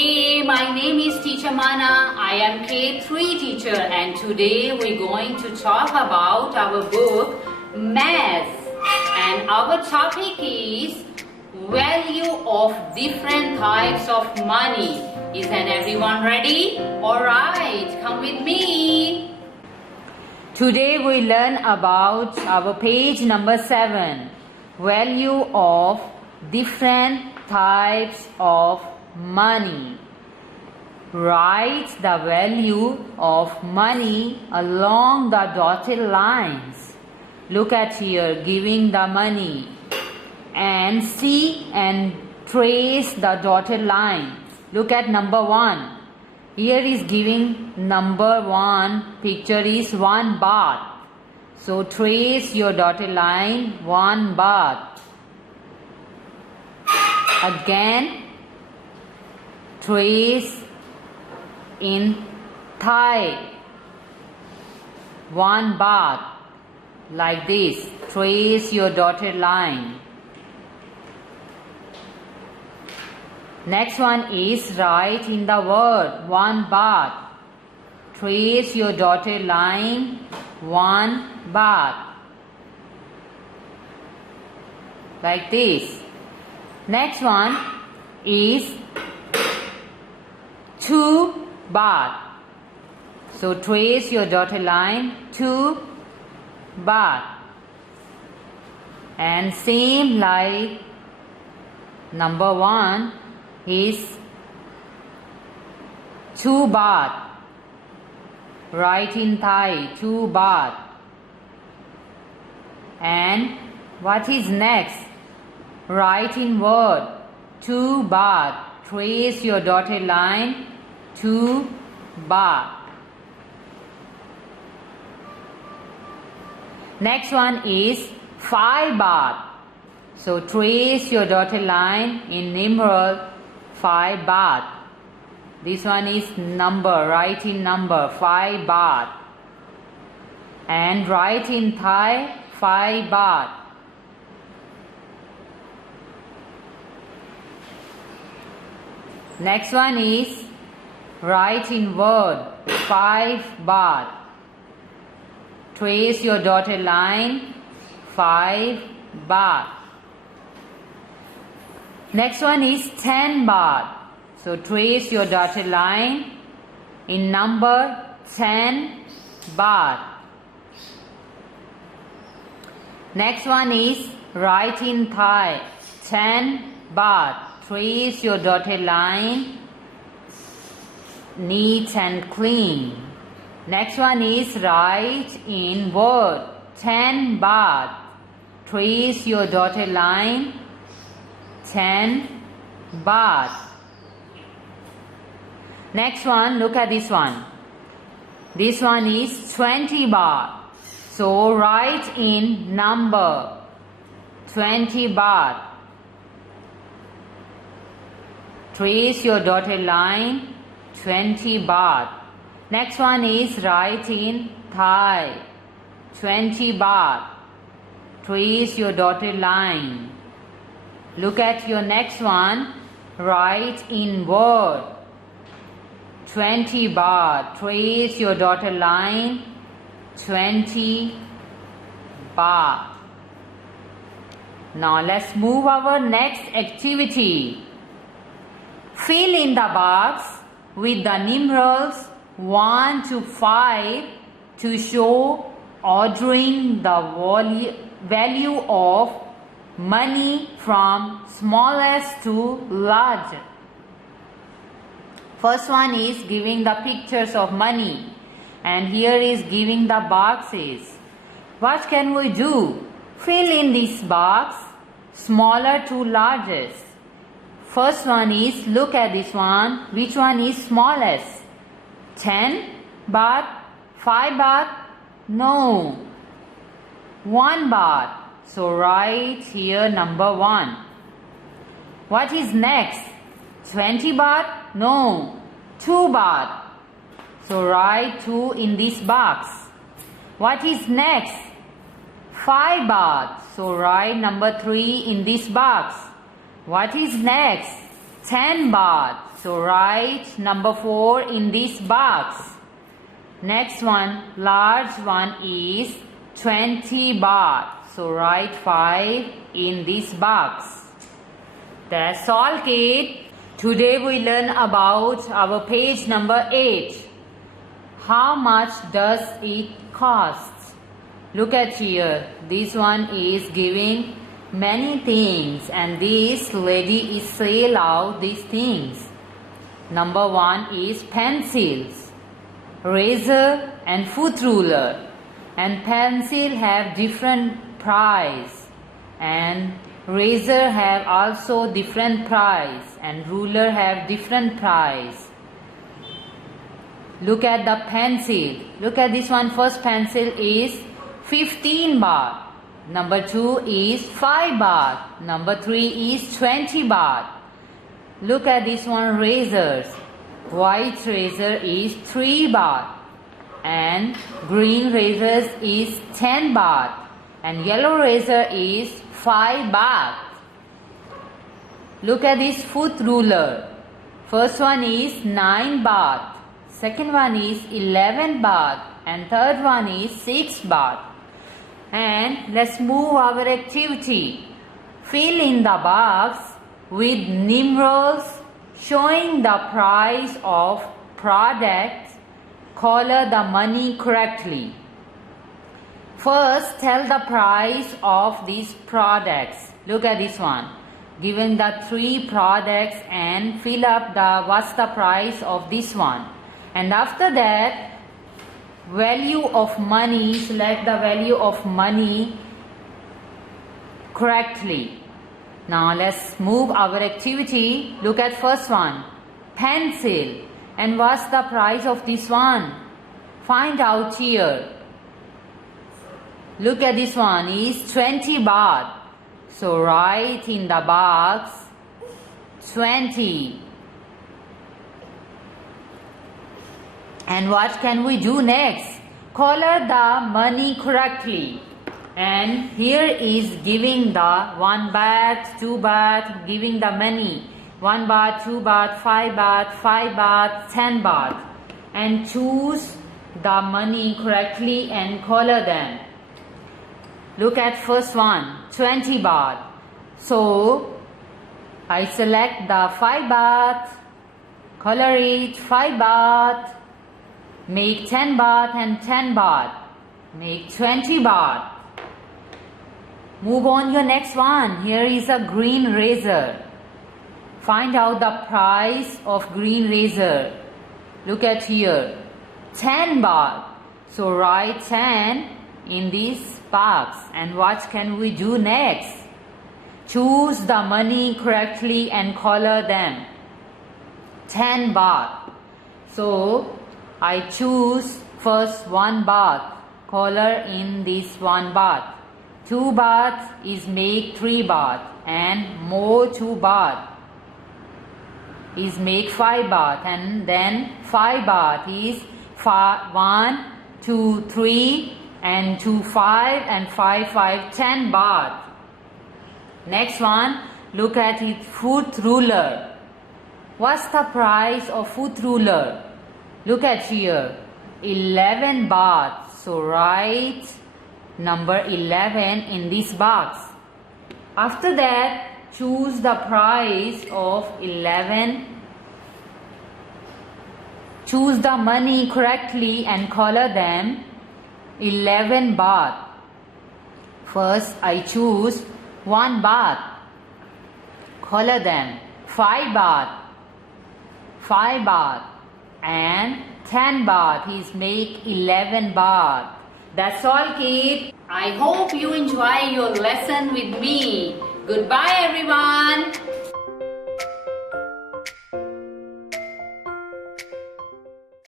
Hey, my name is Teacher Mana. I am K3 teacher and today we're going to talk about our book Math, and our topic is value of different types of money. Isn't everyone ready? Alright, come with me. Today we learn about our page number 7, value of different types of money. Write the value of money along the dotted lines. Look at here, giving the money, and see and trace the dotted line. Look at number 1. Here is giving number 1, picture is 1 baht. So trace your dotted line, 1 baht. Again, trace in Thai, 1 baht, like this. Trace your dotted line. Next one is write in the word 1 baht. Trace your dotted line, 1 baht, like this. Next one is 2 baht. So trace your dotted line, 2 baht. And same like number 1 is 2 baht. Write in Thai, 2 baht. And what is next? Write in word, 2 baht. Trace your dotted line, 2 baht. Next one is 5 baht. So trace your dotted line in numeral 5 baht. This one is number, write in number 5 baht. And write in Thai 5 baht. Next one is write in word 5 baht. Trace your dotted line, 5 baht. Next one is 10 baht. So trace your dotted line in number 10 baht. Next one is write in Thai 10 baht. Trace your dotted line, neat and clean. Next one is write in word 10 baht. Trace your dotted line, 10 baht. Next one, look at this one. This one is 20 baht. So write in number 20 baht. Trace your dotted line, 20 baht. Next one is write in Thai, 20 baht. Trace your dotted line. Look at your next one. Write in word, 20 baht. Trace your dotted line, 20 baht. Now let's move our next activity. Fill in the box with the numerals 1 to 5 to show ordering the value of money from smallest to large. First one is giving the pictures of money, and here is giving the boxes. What can we do? Fill in this box, smaller to largest. First one is, look at this one, which one is smallest? 10 baht, 5 baht? No, 1 baht. So write here number 1. What is next? 20 baht? No, 2 baht. So write 2 in this box. What is next? 5 baht. So write number 3 in this box. What is next? 10 baht. So write number 4 in this box. Next one, large one is 20 baht. So write 5 in this box. That's all, kid. Today we learn about our page number 8. How much does it cost? Look at here. This one is giving many things and this lady is sell out these things. Number 1 is pencils, razor and foot ruler. And pencil have different price and razor have also different price and ruler have different price. Look at the pencil. Look at this one. First pencil is 15 baht. Number 2 is 5 baht. Number 3 is 20 baht. Look at this one, razors. White razor is 3 baht. And green razors is 10 baht. And yellow razor is 5 baht. Look at this foot ruler. First one is 9 baht. Second one is 11 baht. And third one is 6 baht. And let's move our activity. Fill in the box with numerals showing the price of products. Color the money correctly. First, tell the price of these products. Look at this one. Given the 3 products and fill up what's the price of this one. And after that, value of money, select the value of money correctly. Now let's move our activity. Look at first one, pencil. And what's the price of this one? Find out here. Look at this one, is 20 baht. So write in the box 20. And what can we do next? Color the money correctly. And here is giving the 1 baht, 2 baht, giving the money. 1 baht, 2 baht, 5 baht, 5 baht, 10 baht. And choose the money correctly and color them. Look at first one, 20 baht. So I select the 5 baht, color it 5 baht. Make 10 baht and 10 baht. Make 20 baht. Move on your next one. Here is a green razor. Find out the price of green razor. Look at here. 10 baht. So write 10 in this box. And what can we do next? Choose the money correctly and color them. 10 baht. So I choose first 1 baht, color in this 1 baht. 2 baht is make 3 baht and more 2 baht is make 5 baht and then 5 baht is 1, 2, 3 and 2, 5 and 5, 5, 10 baht. Next one, look at it, foot ruler. What's the price of foot ruler? Look at here, 11 baht. So write number 11 in this box. After that, choose the price of 11. Choose the money correctly and color them 11 baht. First, I choose 1 baht. Color them 5 baht, 5 baht. And 10 baht is make 11 baht. That's all, kids. I hope you enjoy your lesson with me. Goodbye, everyone.